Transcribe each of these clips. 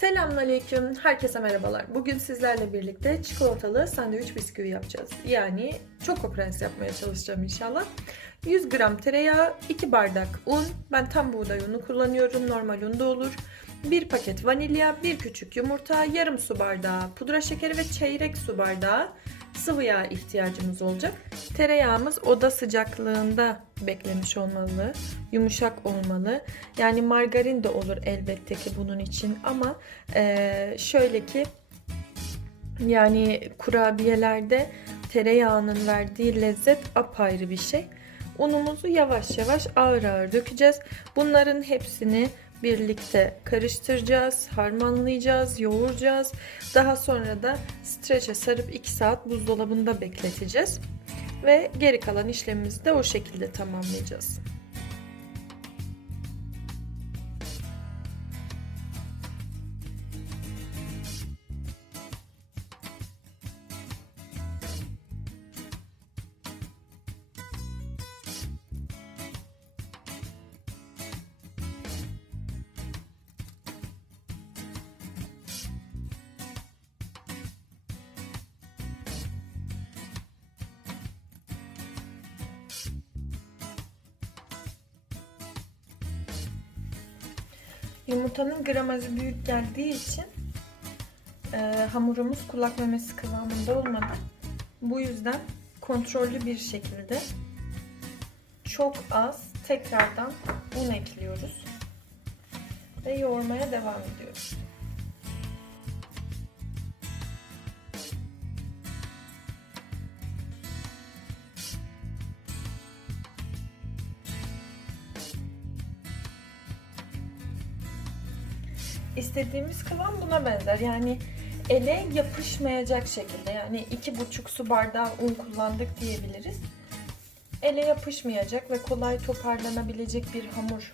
Selamünaleyküm. Herkese merhabalar. Bugün sizlerle birlikte çikolatalı sandviç bisküvi yapacağız. Yani Choco Prens yapmaya çalışacağım inşallah. 100 gram tereyağı, 2 bardak un. Ben tam buğday unu kullanıyorum. Normal un da olur. 1 paket vanilya, 1 küçük yumurta, yarım su bardağı pudra şekeri ve çeyrek su bardağı sıvı yağ ihtiyacımız olacak. Tereyağımız oda sıcaklığında beklemiş olmalı, yumuşak olmalı. Yani margarin de olur elbette ki bunun için ama eee, şöyle ki yani kurabiyelerde tereyağının verdiği lezzet apayrı bir şey. Unumuzu yavaş yavaş ağır ağır dökeceğiz. Bunların hepsini birlikte karıştıracağız, harmanlayacağız, yoğuracağız. Daha sonra da streçe sarıp 2 saat buzdolabında bekleteceğiz. Ve geri kalan işlemimizi de o şekilde tamamlayacağız. Yumurtanın gramajı büyük geldiği için e, hamurumuz kulak memesi kıvamında olmadı. Bu yüzden kontrollü bir şekilde çok az tekrardan un ekliyoruz ve yoğurmaya devam ediyoruz. İstediğimiz kıvam buna benzer. Yani ele yapışmayacak şekilde yani iki buçuk su bardağı un kullandık diyebiliriz. Ele yapışmayacak ve kolay toparlanabilecek bir hamur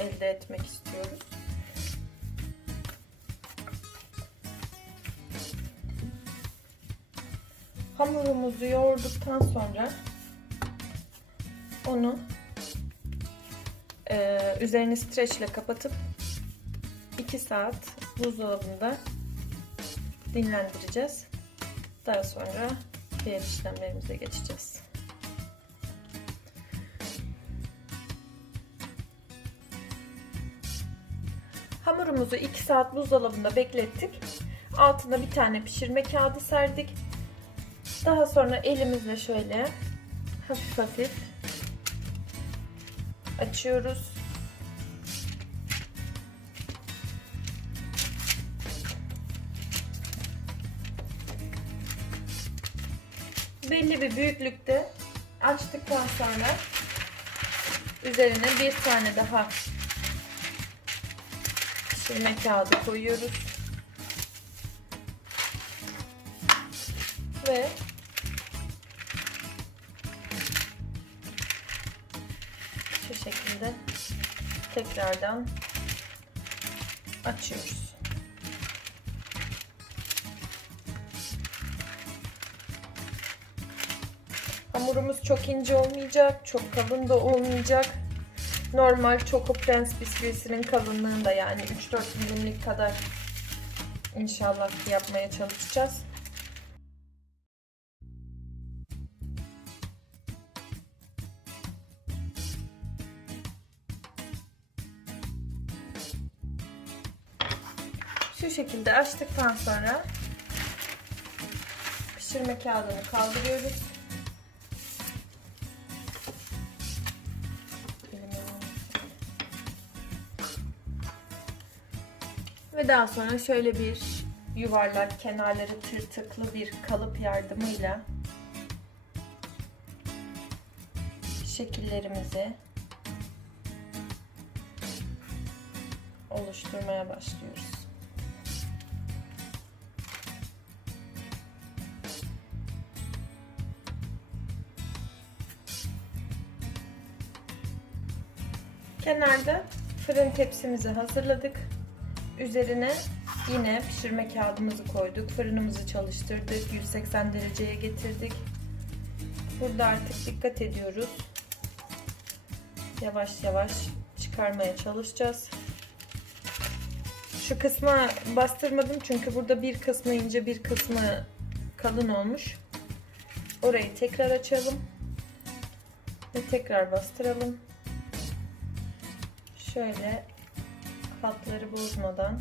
elde etmek istiyoruz. Hamurumuzu yoğurduktan sonra onu e, üzerini streçle kapatıp 2 saat buzdolabında dinlendireceğiz. Daha sonra diğer işlemlerimize geçeceğiz. Hamurumuzu 2 saat buzdolabında beklettik. Altına bir tane pişirme kağıdı serdik. Daha sonra elimizle şöyle hafif hafif açıyoruz. Belli bir büyüklükte açtıktan sonra üzerine bir tane daha pişirme kağıdı koyuyoruz. Ve şu şekilde tekrardan açıyoruz. Hamurumuz çok ince olmayacak, çok kalın da olmayacak. Normal Choco Prens bisküvisinin kalınlığında yani 3-4 milimlik kadar inşallah yapmaya çalışacağız. Şu şekilde açtıktan sonra pişirme kağıdını kaldırıyoruz. Daha sonra şöyle bir yuvarlak kenarları tırtıklı bir kalıp yardımıyla şekillerimizi oluşturmaya başlıyoruz. Kenarda fırın tepsimizi hazırladık. Üzerine yine pişirme kağıdımızı koyduk. Fırınımızı çalıştırdık. 180 dereceye getirdik. Burada artık dikkat ediyoruz. Yavaş yavaş çıkarmaya çalışacağız. Şu kısma bastırmadım çünkü burada bir kısmı ince bir kısmı kalın olmuş. Orayı tekrar açalım. Ve tekrar bastıralım. Şöyle hatları bozmadan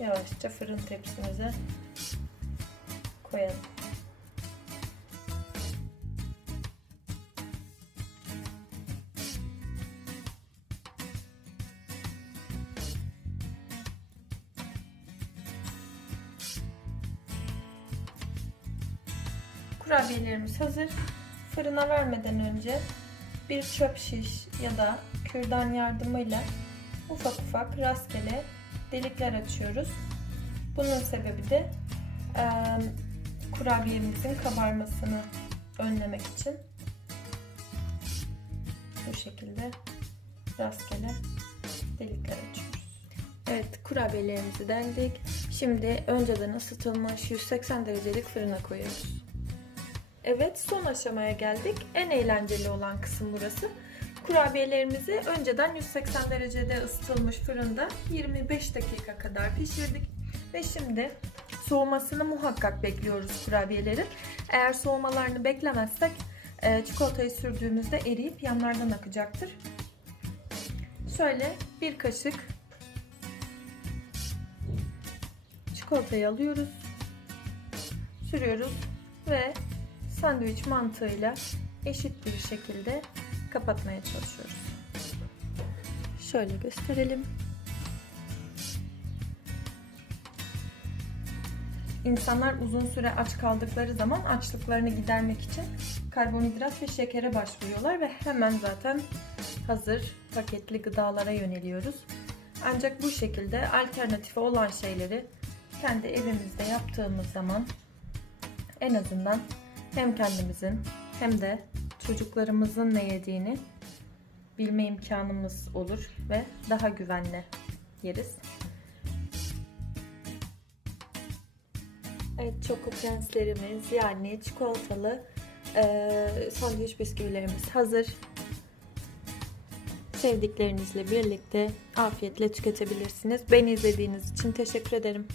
yavaşça fırın tepsimize koyalım. Kurabiyelerimiz hazır. Fırına vermeden önce bir çöp şiş ya da kürdan yardımıyla ufak ufak rastgele delikler açıyoruz. Bunun sebebi de e, kurabiyemizin kabarmasını önlemek için bu şekilde rastgele delikler açıyoruz. Evet kurabiyelerimizi deldik. Şimdi önceden ısıtılmış 180 derecelik fırına koyuyoruz. Evet son aşamaya geldik. En eğlenceli olan kısım burası. Kurabiyelerimizi önceden 180 derecede ısıtılmış fırında 25 dakika kadar pişirdik. Ve şimdi soğumasını muhakkak bekliyoruz kurabiyelerin. Eğer soğumalarını beklemezsek e, çikolatayı sürdüğümüzde eriyip yanlardan akacaktır. Şöyle bir kaşık çikolatayı alıyoruz. Sürüyoruz sandviç mantığıyla eşit bir şekilde kapatmaya çalışıyoruz. Şöyle gösterelim. İnsanlar uzun süre aç kaldıkları zaman açlıklarını gidermek için karbonhidrat ve şekere başvuruyorlar ve hemen zaten hazır paketli gıdalara yöneliyoruz. Ancak bu şekilde alternatifi olan şeyleri kendi evimizde yaptığımız zaman en azından hem kendimizin hem de çocuklarımızın ne yediğini bilme imkanımız olur ve daha güvenli yeriz. Evet, Choco Prenslerimiz yani çikolatalı e, sandviç bisküvilerimiz hazır. Sevdiklerinizle birlikte afiyetle tüketebilirsiniz. Beni izlediğiniz için teşekkür ederim.